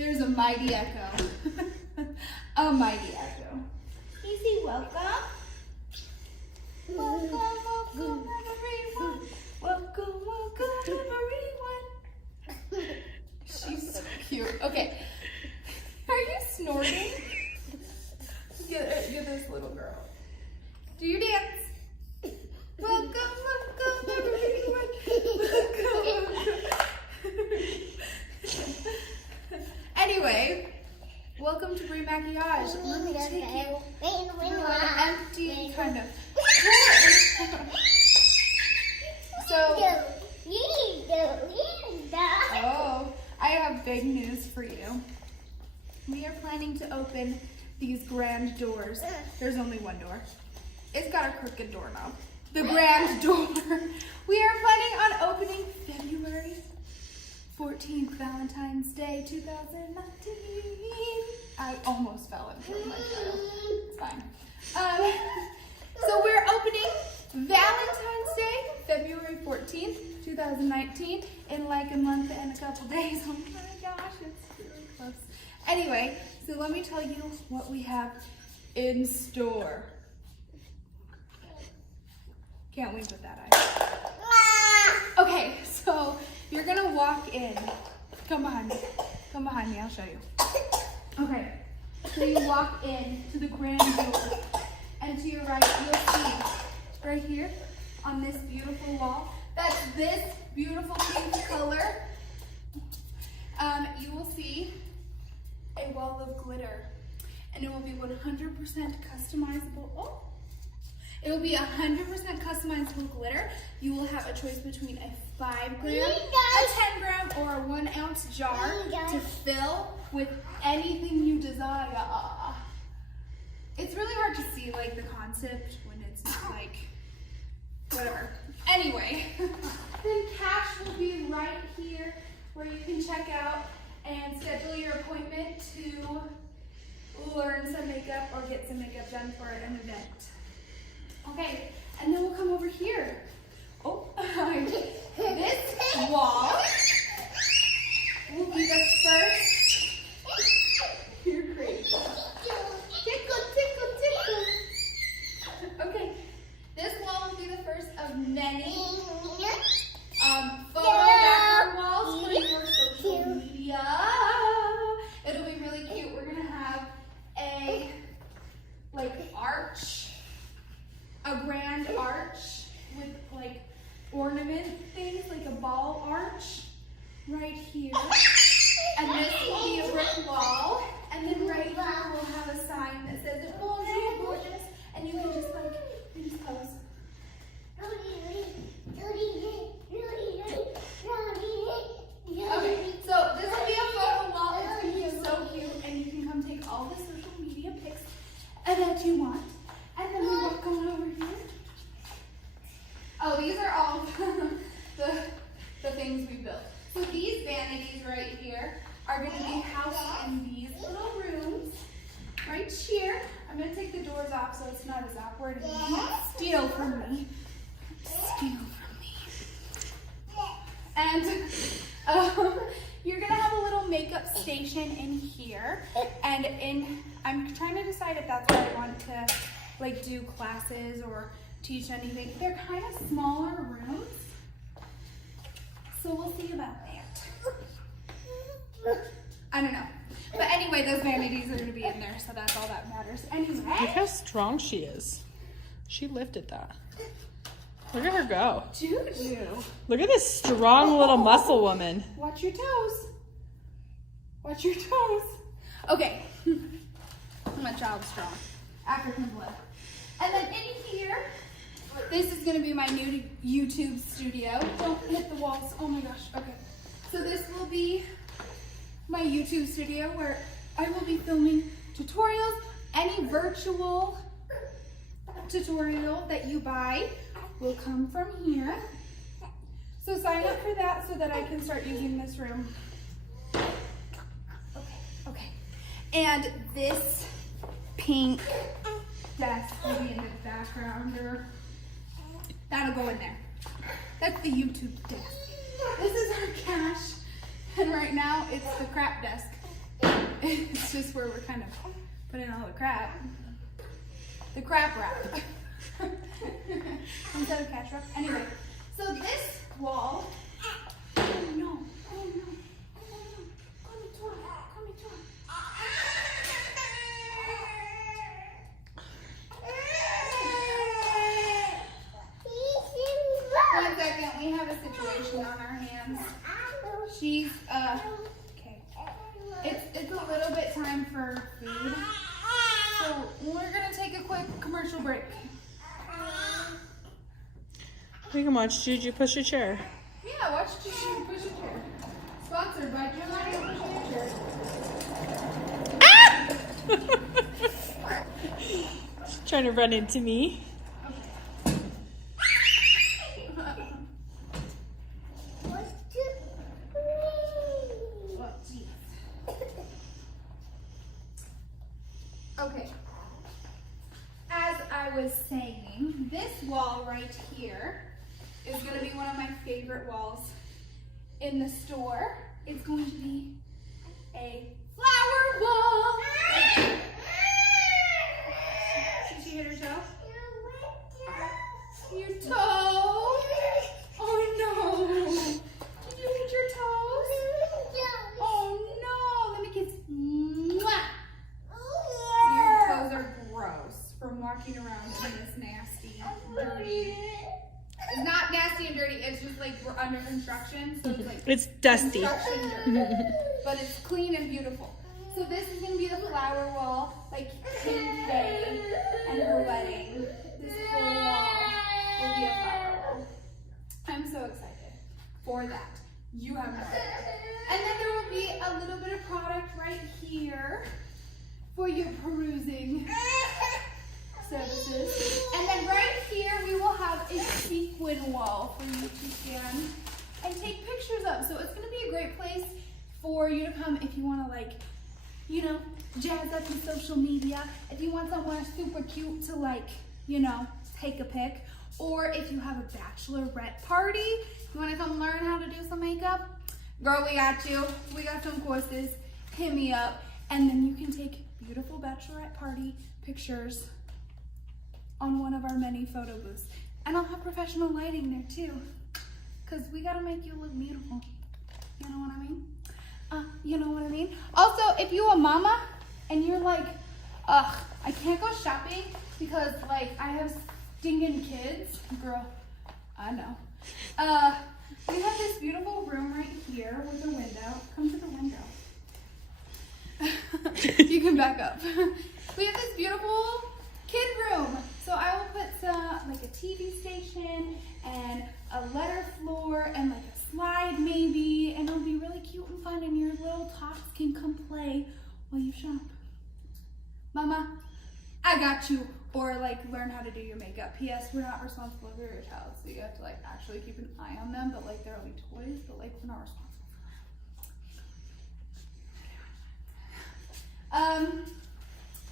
There's a mighty echo. A mighty echo. Easy, welcome. Welcome, welcome, everyone. Welcome, welcome, everyone. She's so cute. Okay. Are you snorting? Get this little girl. Do your dance. Welcome, welcome, everyone. Welcome, welcome. Anyway, welcome to Bree Maquillage. Let me take you through an empty kind of. Oh, I have big news for you. We are planning to open these grand doors. There's only one door. It's got a crooked doorknob. The grand door. We are planning on opening February 14th, Valentine's Day, 2019. I almost fell into my shadow. It's fine. So we're opening Valentine's Day, February 14th, 2019, in like a month and a couple days. Oh my gosh, it's really close. Anyway, so let me tell you what we have in store. Can't wink with that eye. Okay, so you're gonna walk in. Come behind me. Come behind me, I'll show you. Okay, so you walk in to the grand door, and to your right, you'll see right here on this beautiful wall, that's this beautiful pink color. You will see a wall of glitter, and it will be 100% customizable. Oh, it will be 100% customizable glitter. You will have a choice between a 5 gram, a 10 gram, or a 1 ounce jar to fill with anything you desire. It's really hard to see like the concept when it's not like, whatever. Anyway, then cash will be right here where you can check out and schedule your appointment to learn some makeup or get some makeup done for an event. Okay, and then we'll come over here. Oh, this wall will be the first. You're crazy. Tickle, tickle, tickle. Okay, this wall will be the first of many photo background walls for your social media. It'll be really cute. We're gonna have a arch, a grand arch with like ornament things, like a ball arch right here. And this will be a brick wall. And then right here we'll have a sign that says "Bonjour, gorgeous," and you can just pose. Okay, so this will be a photo wall. It's going to be so cute, and you can come take all the social media pics that you want. And then we walk on over here. Oh, these are all the things we built. So these vanities right here are going to be housed in these little rooms right here. I'm going to take the doors off so it's not as awkward and you can't steal from me. Steal from me. And you're going to have a little makeup station in here. And I'm trying to decide if that's where I want to like do classes or teach anything. They're kind of smaller rooms. So we'll see about that. I don't know. But anyway, those vanities are going to be in there, so that's all that matters. Anyway. Look how strong she is. She lifted that. Look at her go. Juju. Look at this strong little muscle woman. Watch your toes. Watch your toes. Okay. I'm a child strong. African blood. And then in here, this is going to be my new YouTube studio. Don't hit the walls. Oh my gosh. Okay. So this will be my YouTube studio where I will be filming tutorials. Any virtual tutorial that you buy will come from here. So sign up for that so that I can start using this room. Okay. And this pink desk will be in the background, or that'll go in there. That's the YouTube desk. This is our cash, and right now it's the crap desk. It's just where we're kind of putting all the crap. The crap wrap. Instead of cash wrap. Anyway, so this wall. Oh no. Oh no. One second, we have a situation on our hands. She's, okay. It's a little bit time for food. So we're gonna take a quick commercial break. We can watch Juju push a chair. Yeah, watch Juju push a chair. Sponsored by Juju pushing a chair. She's trying to run into me. Okay, as I was saying, this wall right here is going to be one of my favorite walls in the store. It's going to be a flower wall. Did she hit her toe? Your toe? Oh no! Did you hit your toes? Oh no! Let me kiss. Mwah. Your toes are gross from walking around in this nasty, dirty. It's not nasty and dirty. It's just like we're under construction, so it's like it's dusty. Construction dirty, but it's clean and beautiful. So this is gonna be the flower wall, like Kim K and her wedding. This whole wall will be a flower wall. I'm so excited for that. You have no idea. And then there will be a little bit of product right here for your perusing services. And then right here we will have a sequin wall for you to scan and take pictures of. So it's going to be a great place for you to come if you want to, like, you know, jazz up your social media. If you want somewhere super cute to, like, you know, take a pic. Or if you have a bachelorette party, you want to come learn how to do some makeup, girl, we got you. We got some courses. Hit me up. And then you can take beautiful bachelorette party pictures on one of our many photo booths. And I'll have professional lighting there too, because we gotta make you look beautiful. You know what I mean? You know what I mean? Also, if you a mama and you're like, ugh, I can't go shopping because like I have stinking kids, girl, I know. We have this beautiful room right here with a window. Come to the window. You can back up. We have this beautiful kid room. So I will put like a TV station and a letter floor and like a slide maybe, and it'll be really cute and fun, and your little tots can come play while you shop. Mama, I got you. Or like learn how to do your makeup. P.S. We're not responsible for your child, so you have to like actually keep an eye on them, but like there'll be toys, but like we're not responsible for them.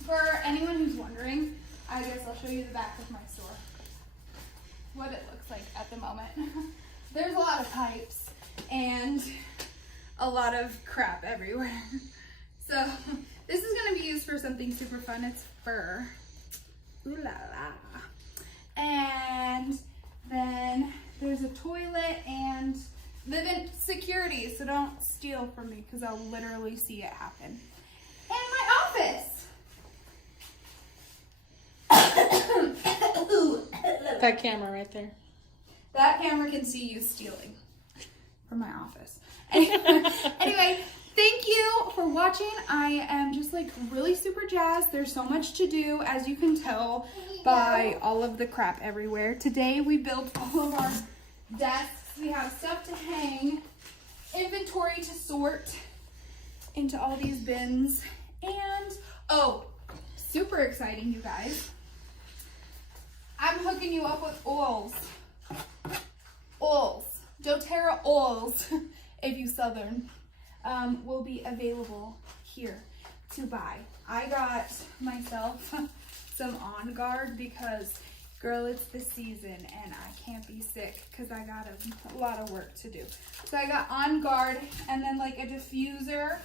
For anyone who's wondering, I guess I'll show you the back of my store. What it looks like at the moment. There's a lot of pipes and a lot of crap everywhere. So this is gonna be used for something super fun. It's fur. Ooh la la. And then there's a toilet and live-in security, so don't steal from me because I'll literally see it happen. And my office. That camera right there. That camera can see you stealing from my office. Anyway, thank you for watching. I am just like really super jazzed. There's so much to do, as you can tell by all of the crap everywhere. Today we built all of our desks. We have stuff to hang, inventory to sort into all these bins, and oh, super exciting, you guys. I'm hooking you up with oils. Oils. doTERRA oils, if you Southern, will be available here to buy. I got myself some On Guard because, girl, it's the season and I can't be sick because I got a lot of work to do. So I got On Guard and then like a diffuser,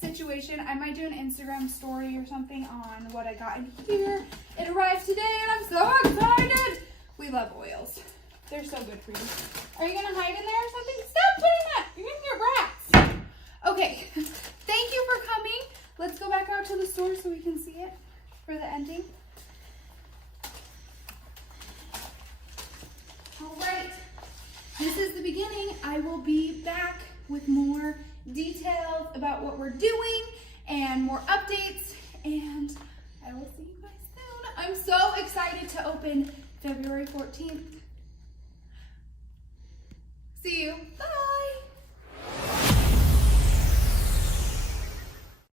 situation. I might do an Instagram story or something on what I got in here. It arrived today and I'm so excited. We love oils. They're so good for you. Are you gonna hide in there or something? Stop putting that. You're gonna get rats. Okay. Thank you for coming. Let's go back out to the store so we can see it for the ending. All right. This is the beginning. I will be back with more details about what we're doing and more updates, and I will see you guys soon. I'm so excited to open February 14th. See you. Bye.